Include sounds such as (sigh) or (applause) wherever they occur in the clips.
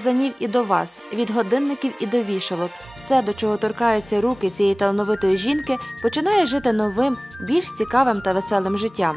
ковзанів і до вас, від годинників і до вішалок. Все, до чого торкаються руки цієї талановитої жінки, починає жити новим, більш цікавим та веселим життям.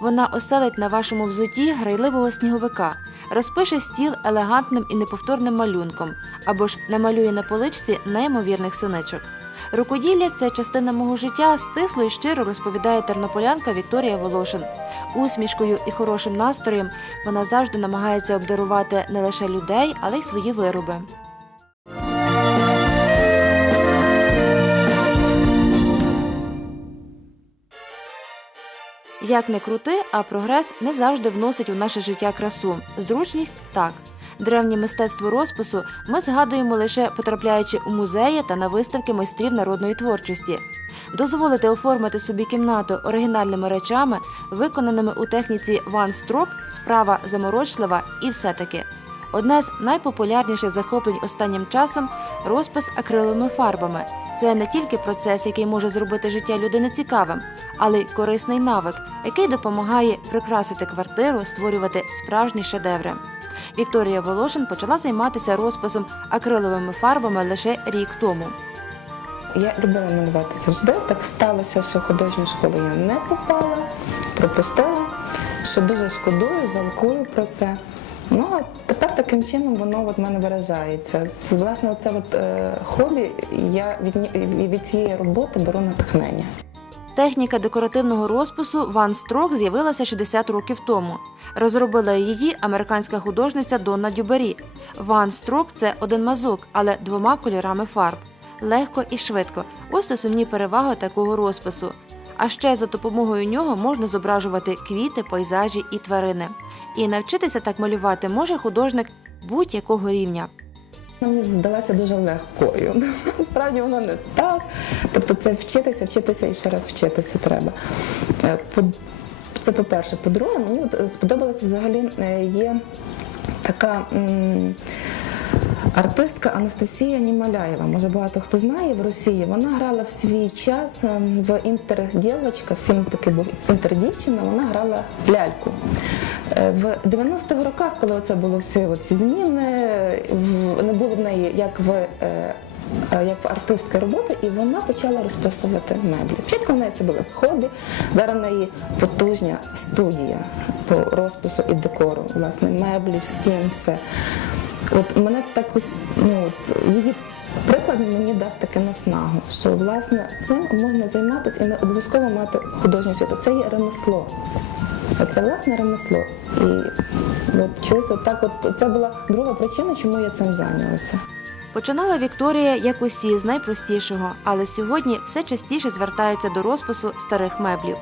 Вона оселить на вашому взуті грайливого сніговика, розпише стіл елегантним і неповторним малюнком або ж намалює на поличці неймовірних синичок. Рукоділля це частина мого життя, стисло і щиро розповідає тернополянка Вікторія Волошин. Усмішкою і хорошим настроєм вона завжди намагається обдарувати не лише людей, але й свої вироби. Як не крути, а прогрес не завжди вносить у наше життя красу. Зручність так. Древнє мистецтво розпису ми згадуємо лише потрапляючи у музеї та на виставки майстрів народної творчості. Дозволити оформити собі кімнату оригінальними речами, виконаними у техніці One Stroke – справа заморочлива і все-таки. Одне з найпопулярніших захоплень останнім часом розпис акриловими фарбами. Це не тільки процес, який може зробити життя людини цікавим, але й корисний навик, який допомагає прикрасити квартиру, створювати справжні шедеври. Вікторія Волошин почала займатися розписом акриловими фарбами лише рік тому. Я любила малювати завжди. Так сталося, що в художню школу я не попала, пропустила, що дуже шкодую, жалкую про це. Ну а тепер таким чином воно в мене виражається. Власне, оце от, е, хобі я від, від цієї роботи беру натхнення. Техніка декоративного розпису One Stroke з'явилася 60 років тому. Розробила її американська художниця Донна Дюбері. One Stroke – це один мазок, але двома кольорами фарб. Легко і швидко. Ось основні переваги такого розпису. А ще за допомогою нього можна зображувати квіти, пейзажі і тварини. І навчитися так малювати може художник будь-якого рівня. Мені здалася дуже легкою. (laughs) Насправді воно не так. Тобто це вчитися, вчитися і ще раз вчитися треба. Е, Це по-перше. По-друге, мені е, взагалі е, є така. Артистка Анастасія Німаляєва, може багато хто знає в Росії. Вона грала в свій час ем, в інтердівочка, фільм такий був інтердівчина, вона грала ляльку. Е, В 90-х роках, коли оце було всі ці зміни, не було в неї як в е, е, як в артистки роботи, і вона почала розписувати меблі. Спочатку в неї це було хобі, зараз в неї потужня студія по розпису і декору, власне, меблів, стін, все. От мене так ну, її приклад мені дав таке наснагу, що власне цим можна займатися і не обов'язково мати художню освіту. Це є ремесло. Це власне ремесло. І от щось отак, от це була друга причина, чому я цим зайнялася. Починала Вікторія як усі з найпростішого, але сьогодні все частіше звертається до розпису старих меблів.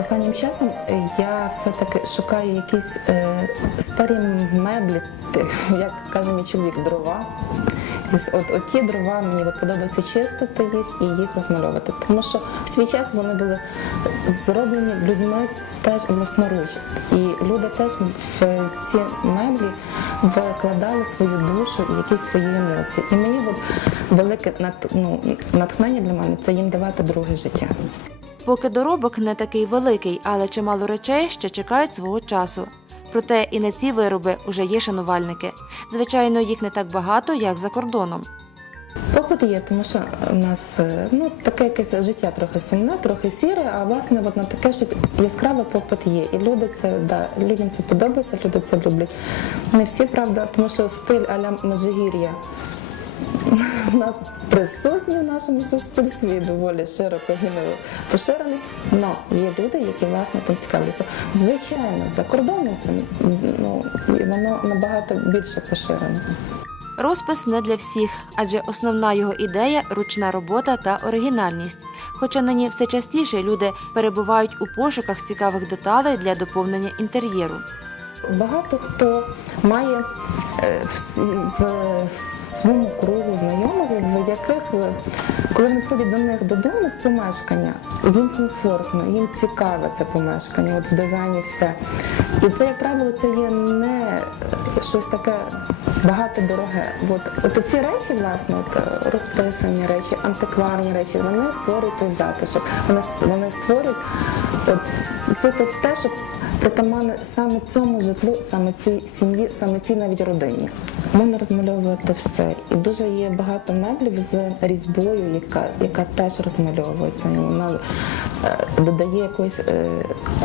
Останнім часом е, я все-таки шукаю якісь е, старі меблі, (laughs) як каже мій чоловік, дрова. От, от ті дрова мені от подобається чистити їх і їх розмальовувати. Тому що в свій час вони були зроблені людьми теж власноруч. І люди теж в ці меблі викладали свою душу і якісь свої емоції. І мені от велике ну, натхнення для мене це їм давати друге життя. Поки доробок не такий великий, але чимало речей ще чекають свого часу. Проте і на ці вироби уже є шанувальники. Звичайно, їх не так багато, як за кордоном. Попит є, тому що у нас е, ну, таке якесь життя трохи сумне, трохи сіре, а власне от на таке щось яскраве попит є. І люди це, да, людям це подобається, люди це люблять. Не всі, правда, тому що стиль аля Межигір'я у нас присутній в нашому суспільстві і доволі широко він поширений. Але є люди, які власне тим цікавляться. Звичайно, за кордоном це ну, і воно набагато більше поширено. Розпис не для всіх, адже основна його ідея ручна робота та оригінальність. Хоча нині все частіше люди перебувають у пошуках цікавих деталей для доповнення інтер'єру. Багато хто має е, в своєму кругу знайомих, в яких, е, коли вони приходять до них додому в помешкання, їм комфортно, їм цікаве це помешкання, от в дизайні все. І це, як правило, це є не е, щось таке багато дороге. От, от ці речі, власне, от, е, розписані речі, антикварні речі, вони створюють той затишок. Вони, вони створюють от, суто те, що притаманне саме цьому житлу, саме цій сім'ї, саме цій навіть родині. Можна розмальовувати все. І дуже є багато меблів з різьбою, яка, яка теж розмальовується. І вона е, додає якогось е,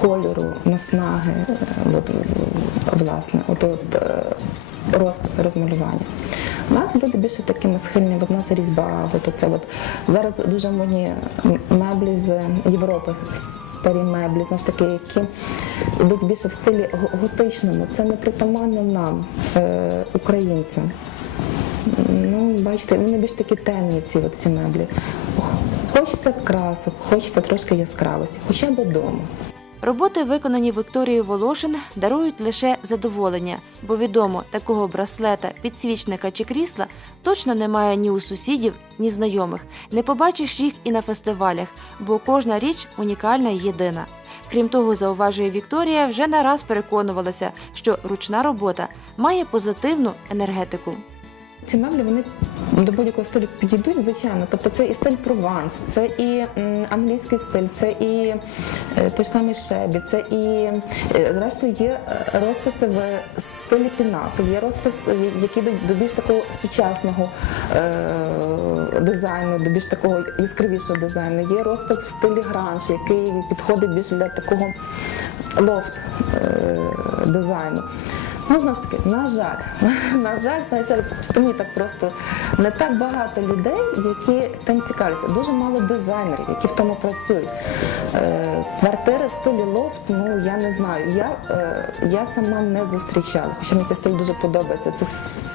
кольору, наснаги, е, от, власне, от, от, розпис розмалювання. У нас люди більше такими схильні, от у нас різьба, от оце от. зараз дуже модні меблі з Європи, старі меблі, знов ж таки, які йдуть більше в стилі готичному. Це не притаманно нам, е, українцям. Ну, бачите, вони більш такі темні ці всі меблі. Хочеться красок, хочеться трошки яскравості, хоча б вдома. Роботи, виконані Вікторією Волошин, дарують лише задоволення, бо відомо, такого браслета, підсвічника чи крісла точно немає ні у сусідів, ні знайомих. Не побачиш їх і на фестивалях, бо кожна річ унікальна і єдина. Крім того, зауважує Вікторія, вже не раз переконувалася, що ручна робота має позитивну енергетику. Ці меблі вони до будь-якого стилю підійдуть, звичайно. Тобто це і стиль прованс, це і англійський стиль, це і е, той самий шебі, це і е, зрештою є е, розписи в стилі пінап, є розпис, який до, більш такого сучасного дизайну, до більш такого яскравішого дизайну. Є розпис в стилі гранж, який підходить більш для такого лофт дизайну. Ну, знову ж таки, на жаль, (laughs) на жаль, саме тому так просто не так багато людей, які тим цікавляться. Дуже мало дизайнерів, які в тому працюють. Е, квартири в стилі лофт, ну я не знаю. Я, е, я сама не зустрічала, хоча мені цей стиль дуже подобається. Це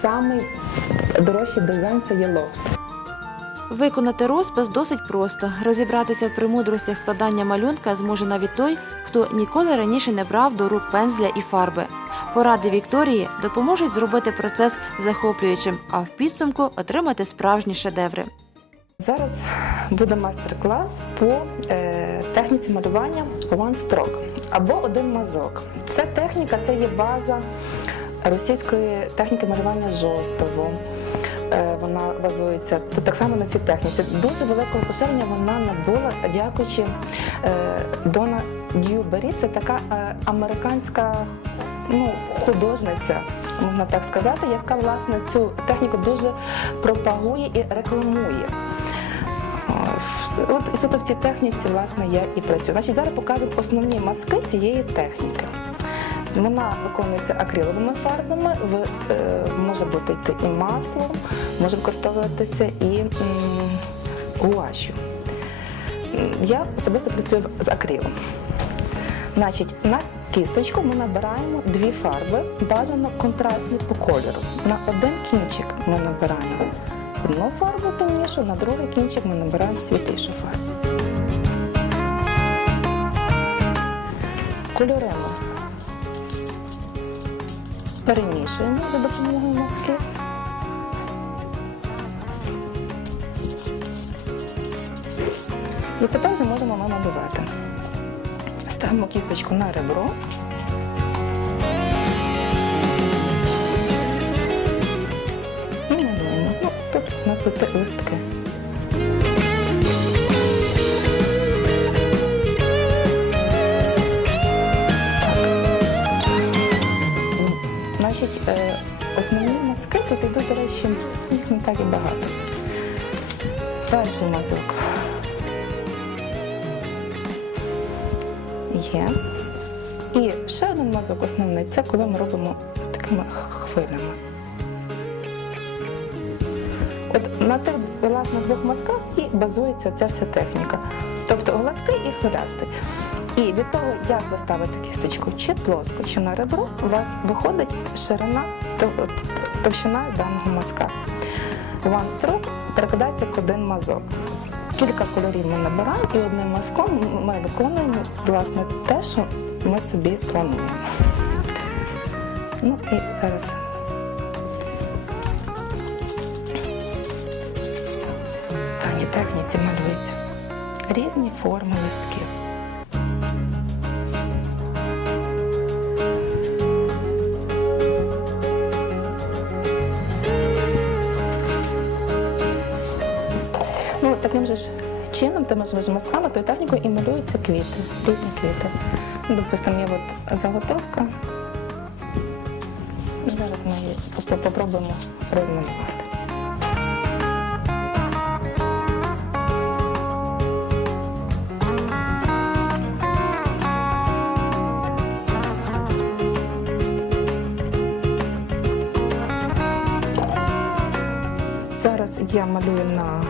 самий дорожчий дизайн це є лофт. Виконати розпис досить просто. Розібратися в премудростях складання малюнка зможе навіть той, хто ніколи раніше не брав до рук пензля і фарби. Поради Вікторії допоможуть зробити процес захоплюючим, а в підсумку отримати справжні шедеври. Зараз буде майстер-клас по е, техніці малювання One Stroke або один мазок. Це техніка, це є база російської техніки малювання жостову. Е, вона базується так само на цій техніці. Дуже великого поширення вона набула, дякуючи е, Дона Дьюбері. Це така е, американська ну, художниця, можна так сказати, яка власне цю техніку дуже пропагує і рекламує. От суто в цій техніці, власне, я і працюю. Значить, зараз покажемо основні мазки цієї техніки. Вона виконується акриловими фарбами, е, може бути йти і маслом, може використовуватися і гуашю. Я особисто працюю з акрилом. Значить, на кісточку ми набираємо дві фарби, бажано контрастні по кольору. На один кінчик ми набираємо одну фарбу темнішу, на другий кінчик ми набираємо світлішу фарбу. Кольоримо. Перемішуємо за допомогою мазків. І тепер вже можемо малювати. Ставимо кісточку на ребро. І малюємо. Ну, тут у нас будуть листки. Основні мазки тут йдуть, до речі, їх не так і багато. Перший мазок є. І ще один мазок основний це коли ми робимо такими хвилями. От на тих власне двох мазках і базується ця вся техніка. Тобто гладкий і хвилястий. І від того, як ви ставите кісточку, чи плоско, чи на ребро, у вас виходить ширина, товщина даного мазка. One stroke перекладається як один мазок. Кілька кольорів ми набираємо і одним мазком ми виконуємо власне те, що ми собі плануємо. Ну і зараз техніці малюється. Різні форми листків. Тими ж мазками, тою технікою і малюються квіти, різні квіти. Ну, Допустимо, є от заготовка. Зараз ми її попробуємо розмалювати. Зараз я малюю на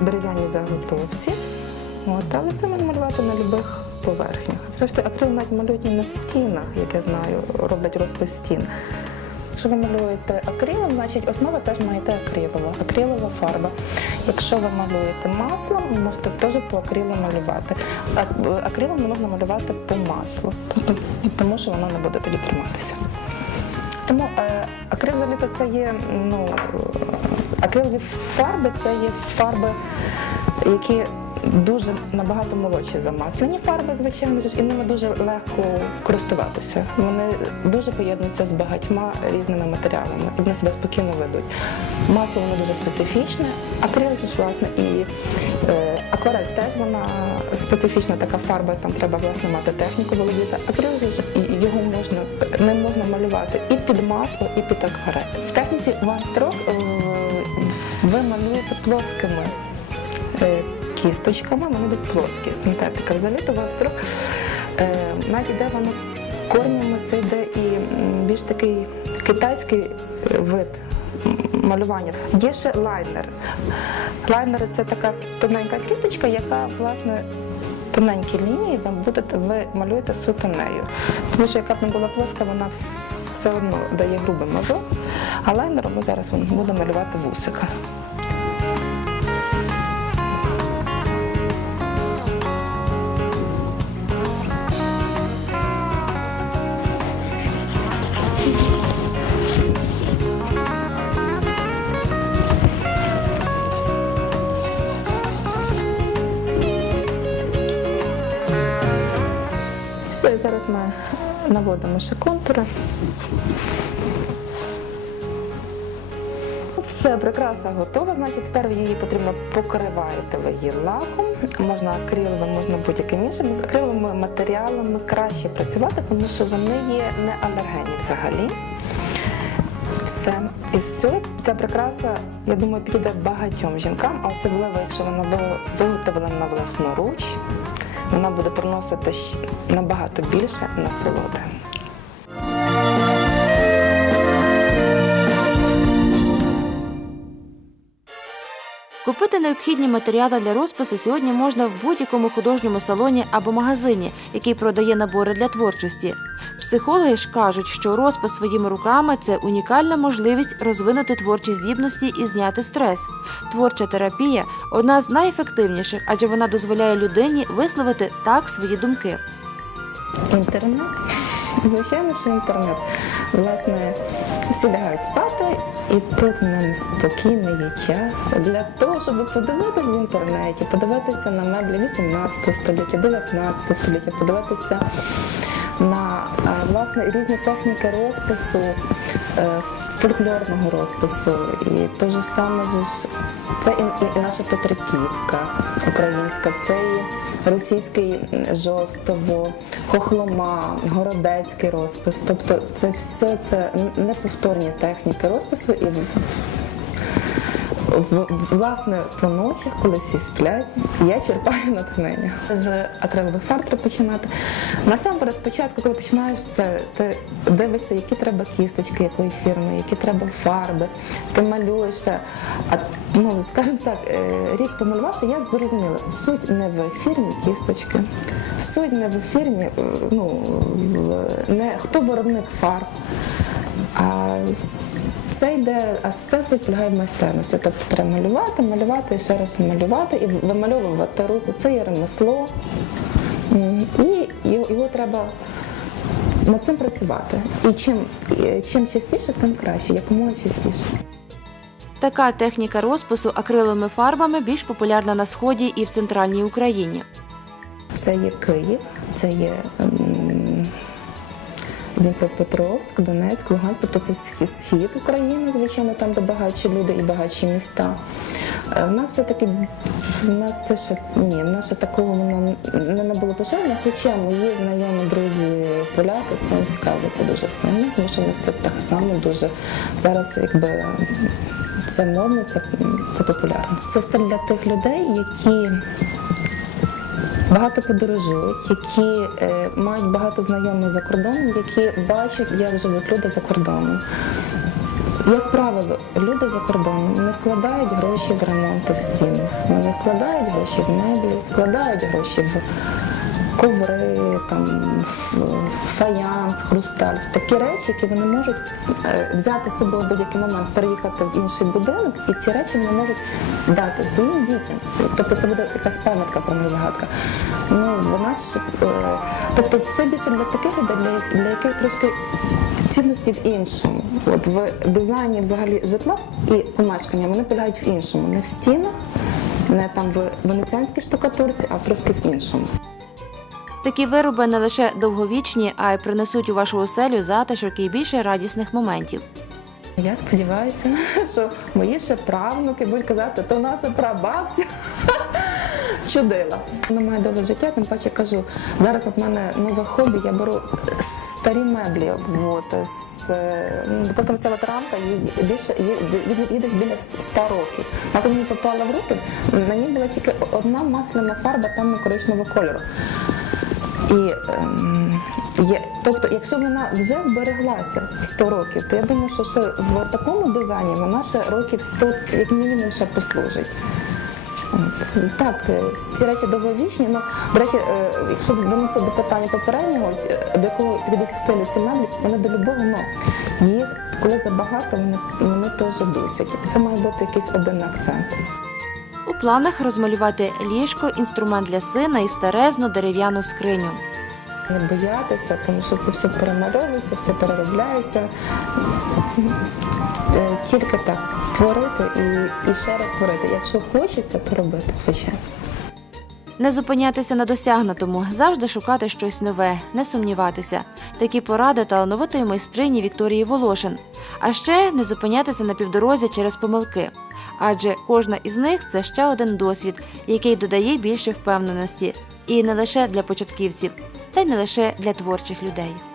дерев'яній заготовці, от, але це можна малювати на будь-яких поверхнях. Зрештою, акрил навіть малюють і на стінах, як я знаю, роблять розпис стін. Якщо ви малюєте акрилом, значить основа теж має йти акрилова, акрилова фарба. Якщо ви малюєте маслом, ви можете теж по акрилу малювати. Акрилом не можна малювати по маслу, тобто, тому що воно не буде тоді триматися. Тому е, акрил взагалі це є, ну, е, акрилові фарби це є фарби, які дуже набагато молодші за масляні фарби, звичайно, і ними дуже легко користуватися. Вони дуже поєднуються з багатьма різними матеріалами, вони себе спокійно ведуть. Масло воно дуже специфічне, акрил ж, власне, і е, акварель теж вона специфічна така фарба, там треба власне мати техніку володіти. Акрил ж його можна не можна малювати і під масло, і під акварель. В техніці One е, ви малюєте плоскими е, кісточками, вони йдуть плоскі, синтетика. Взагалі то е, навіть іде воно корнями, це йде і більш такий китайський е, вид малювання. Є ще лайнер. Лайнер це така тоненька кісточка, яка власне. Тоненькі лінії ви будете ви малюєте суто нею. Тому що яка б не була плоска, вона все одно дає грубий мазок. А лайнером ми зараз будемо малювати вусика. Зараз ми наводимо ще контури. Все, прикраса готова, значить тепер її потрібно покриваєте ви її лаком. Можна акриловим, можна будь-яким іншим. З акриловими матеріалами краще працювати, тому що вони є не алергенні взагалі. Все. Із цього ця прикраса, я думаю, підійде багатьом жінкам, а особливо, якщо вона ви- виготовлена власноруч, вона буде приносити набагато більше насолоди. Купити необхідні матеріали для розпису сьогодні можна в будь-якому художньому салоні або магазині, який продає набори для творчості. Психологи ж кажуть, що розпис своїми руками це унікальна можливість розвинути творчі здібності і зняти стрес. Творча терапія одна з найефективніших, адже вона дозволяє людині висловити так свої думки. Інтернет. Звичайно, що інтернет. Власне, всі лягають спати, і тут в мене спокійний є час для того, щоб подивитися в інтернеті, подивитися на меблі 18 століття, 19 століття, подивитися на е, власне різні техніки розпису, е, фольклорного розпису. І то ж саме ж це і, і наша Петриківка українська, це і російський жостово, хохлома, городецький розпис. Тобто це все це неповторні техніки розпису і в- власне по ночах, коли всі сплять, я черпаю (laughs) натхнення. З акрилових фарб треба починати. Насамперед, спочатку, коли починаєш це, ти дивишся, які треба кісточки, якої фірми, які треба фарби, ти малюєшся. А ну, скажімо так, е, рік помалювавши, я зрозуміла, суть не в фірмі кісточки, суть не в фірмі, е, ну не хто виробник фарб. А вс- це йде, а все суть полягає в майстерності. Тобто треба малювати, малювати і ще раз малювати і вимальовувати руку. Це є ремесло. І його, його треба над цим працювати. І чим, чим частіше, тим краще, якомога частіше. Така техніка розпису акриловими фарбами більш популярна на сході і в центральній Україні. Це є Київ, це є ем, Дніпропетровськ, Донецьк, Луганськ, тобто це схід, України, звичайно, там, де багатші люди і багатші міста. Е, В нас все-таки в нас це ще ні, в нас ще такого воно не набуло поширення, хоча мої знайомі друзі поляки цим цікавляться дуже сильно, тому що в них це так само дуже зараз, якби це модно, це, це популярно. Це стиль для тих людей, які багато подорожують, які е, мають багато знайомих за кордоном, які бачать, як живуть люди за кордоном. Як правило, люди за кордоном не вкладають гроші в ремонти в стіни, вони вкладають гроші в меблі, вкладають гроші в коври, там, фаянс, хрусталь, такі речі, які вони можуть е, взяти з собою в будь-який момент, переїхати в інший будинок, і ці речі вони можуть дати своїм дітям. Тобто це буде якась пам'ятка про них згадка. Ну, вона ж, е, тобто це більше для таких людей, для, для яких трошки цінності в іншому. От в дизайні взагалі житла і помешкання вони полягають в іншому, не в стінах, не там в венеціанській штукатурці, а трошки в іншому. Такі вироби не лише довговічні, а й принесуть у вашу оселю затишок і більше радісних моментів. Я сподіваюся, (laughs) що мої ще правнуки будуть казати, то наша прабабця (laughs) чудила. Вона має довге життя, тим паче кажу, зараз от мене нове хобі, я беру старі меблі. З, е, ну, допустимо, ця от рамка їй більше їй, їй, десь біля 100 років. Вона коли мені попала в руки, на ній була тільки одна масляна фарба темно-коричневого кольору. І ем, є, тобто, якщо вона вже збереглася 100 років, то я думаю, що ще в такому дизайні вона ще років 100, як мінімум, ще послужить. Так, е, ці речі довговічні. Ну, до речі, е, якщо вернутися до питання попереднього, е, до якого під який стилю ці меблі, вони до любого, ну їх коли забагато, вони, вони теж дусять. Це має бути якийсь один акцент. Планах розмалювати ліжко, інструмент для сина і старезну дерев'яну скриню. Не боятися, тому що це все перемальовується, все переробляється. Е, Тільки так творити і, і ще раз творити. Якщо хочеться, то робити, звичайно. Не зупинятися на досягнутому, завжди шукати щось нове, не сумніватися. Такі поради талановитої майстрині Вікторії Волошин. А ще не зупинятися на півдорозі через помилки. Адже кожна із них це ще один досвід, який додає більше впевненості. І не лише для початківців, та й не лише для творчих людей.